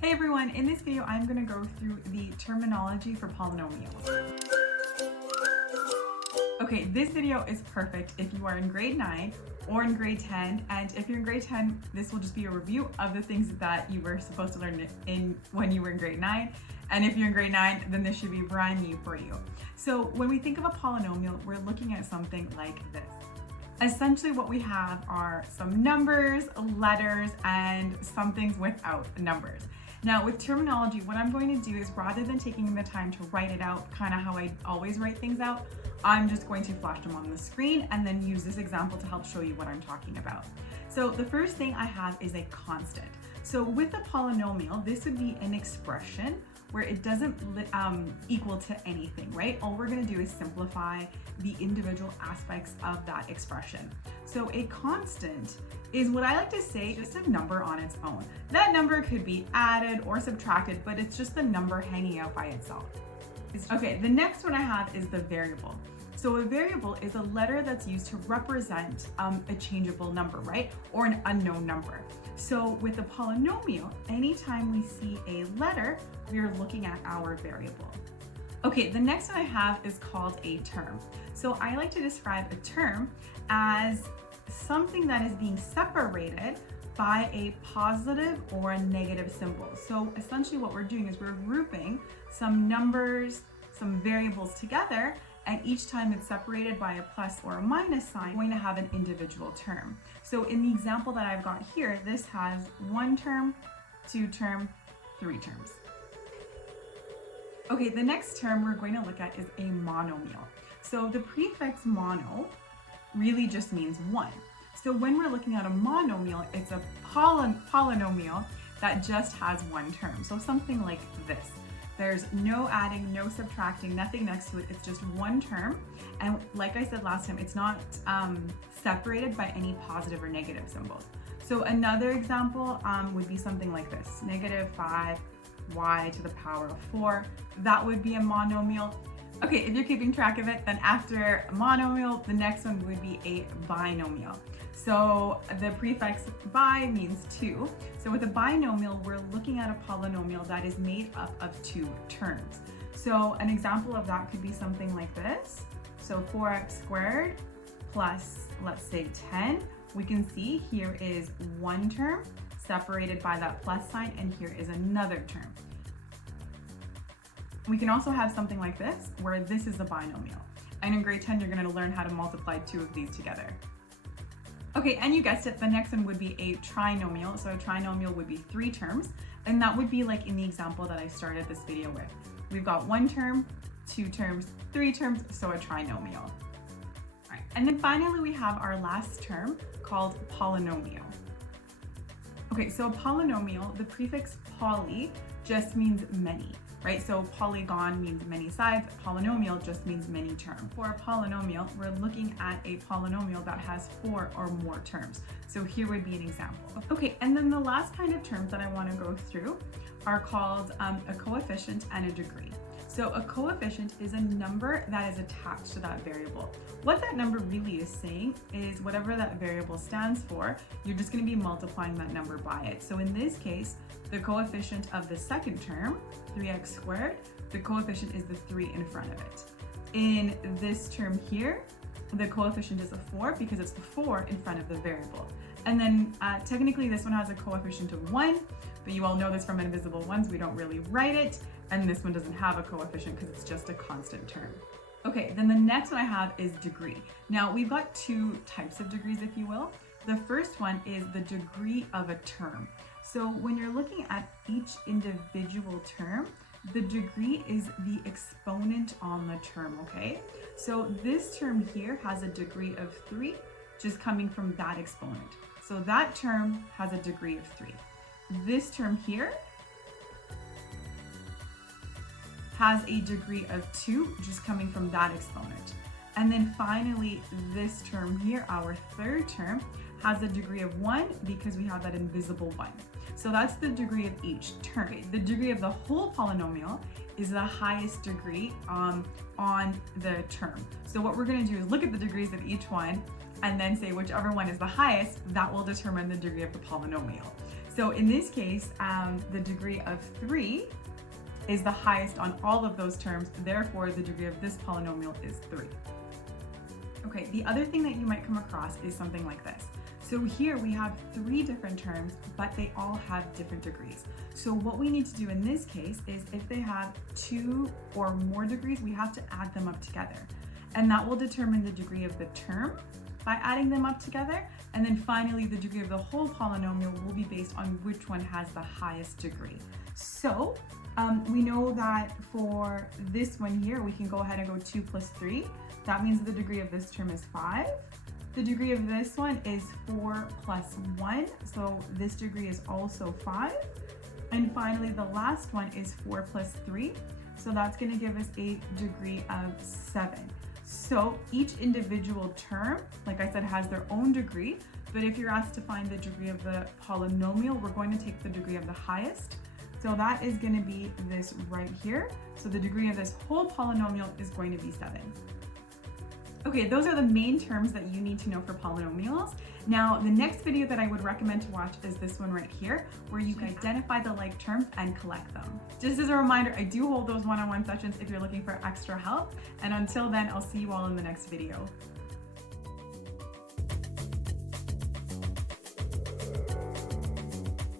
Hey everyone, in this video I'm going to go through the terminology for polynomials. Okay, this video is perfect if you are in grade 9 or in grade 10, and if you're in grade 10, this will just be a review of the things that you were supposed to learn when you were in grade 9, and if you're in grade 9, then this should be brand new for you. So when we think of a polynomial, we're looking at something like this. Essentially what we have are some numbers, letters, and some things without numbers. Now with terminology, what I'm going to do is rather than taking the time to write it out, kind of how I always write things out, I'm just going to flash them on the screen and then use this example to help show you what I'm talking about. So the first thing I have is a constant. So with a polynomial, this would be an expression where it doesn't equal to anything, right? All we're gonna do is simplify the individual aspects of that expression. So a constant is what I like to say, just a number on its own. That number could be added or subtracted, but it's just the number hanging out by itself. Okay, the next one I have is the variable. So a variable is a letter that's used to represent a changeable number, right? Or an unknown number. So with a polynomial, anytime we see a letter, we are looking at our variable. Okay, the next one I have is called a term. So I like to describe a term as something that is being separated by a positive or a negative symbol. So essentially what we're doing is we're grouping some numbers, some variables together, and each time it's separated by a plus or a minus sign, we're going to have an individual term. So in the example that I've got here, this has 1 term, 2 term, 3 terms. Okay, the next term we're going to look at is a monomial. So the prefix mono really just means 1. So when we're looking at a monomial, it's a polynomial that just has 1 term. So something like this. There's no adding, no subtracting, nothing next to it. It's just 1 term. And like I said last time, it's not separated by any positive or negative symbols. So another example would be something like this. Negative 5y to the power of 4. That would be a monomial. Okay, if you're keeping track of it, then after a monomial, the next one would be a binomial. So the prefix bi means 2. So with a binomial, we're looking at a polynomial that is made up of 2 terms. So an example of that could be something like this. So 4x squared plus, let's say 10. We can see here is 1 term separated by that plus sign, and here is another term. We can also have something like this, where this is a binomial. And in grade 10, you're going to learn how to multiply 2 of these together. Okay, and you guessed it, the next one would be a trinomial. So a trinomial would be 3 terms, and that would be like in the example that I started this video with. We've got 1 term, 2 terms, 3 terms, so a trinomial. All right, and then finally we have our last term called polynomial. Okay, so polynomial, the prefix poly just means many, right? So polygon means many sides, polynomial just means many terms. For a polynomial, we're looking at a polynomial that has 4 or more terms. So here would be an example. Okay, and then the last kind of terms that I want to go through are called a coefficient and a degree. So a coefficient is a number that is attached to that variable. What that number really is saying is whatever that variable stands for, you're just going to be multiplying that number by it. So in this case, the coefficient of the second term, 3x squared, the coefficient is the 3 in front of it. In this term here, the coefficient is a 4 because it's the 4 in front of the variable. And then technically this one has a coefficient of 1, but you all know this from invisible ones, we don't really write it. And this one doesn't have a coefficient because it's just a constant term. Okay, then the next one I have is degree. Now we've got 2 types of degrees, if you will. The first one is the degree of a term. So when you're looking at each individual term, the degree is the exponent on the term, okay? So this term here has a degree of 3, just coming from that exponent. So that term has a degree of 3. This term here has a degree of 2, just coming from that exponent. And then finally, this term here, our third term, has a degree of 1 because we have that invisible 1. So that's the degree of each term. The degree of the whole polynomial is the highest degree on the term. So what we're going to do is look at the degrees of each one and then say whichever one is the highest, that will determine the degree of the polynomial. So in this case, the degree of 3 is the highest on all of those terms, therefore the degree of this polynomial is 3. Okay, the other thing that you might come across is something like this. So here we have 3 different terms, but they all have different degrees. So what we need to do in this case is if they have 2 or more degrees, we have to add them up together. And that will determine the degree of the term by adding them up together. And then finally, the degree of the whole polynomial will be based on which one has the highest degree. So we know that for this one here, we can go ahead and go 2 plus 3. That means the degree of this term is 5. The degree of this one is 4 plus 1. So this degree is also 5. And finally, the last one is 4 plus 3. So that's going to give us a degree of 7. So each individual term, like I said, has their own degree. But if you're asked to find the degree of the polynomial, we're going to take the degree of the highest. So that is going to be this right here. So the degree of this whole polynomial is going to be 7. Okay, those are the main terms that you need to know for polynomials. Now, the next video that I would recommend to watch is this one right here, where you can identify the like terms and collect them. Just as a reminder, I do hold those one-on-one sessions if you're looking for extra help. And until then, I'll see you all in the next video.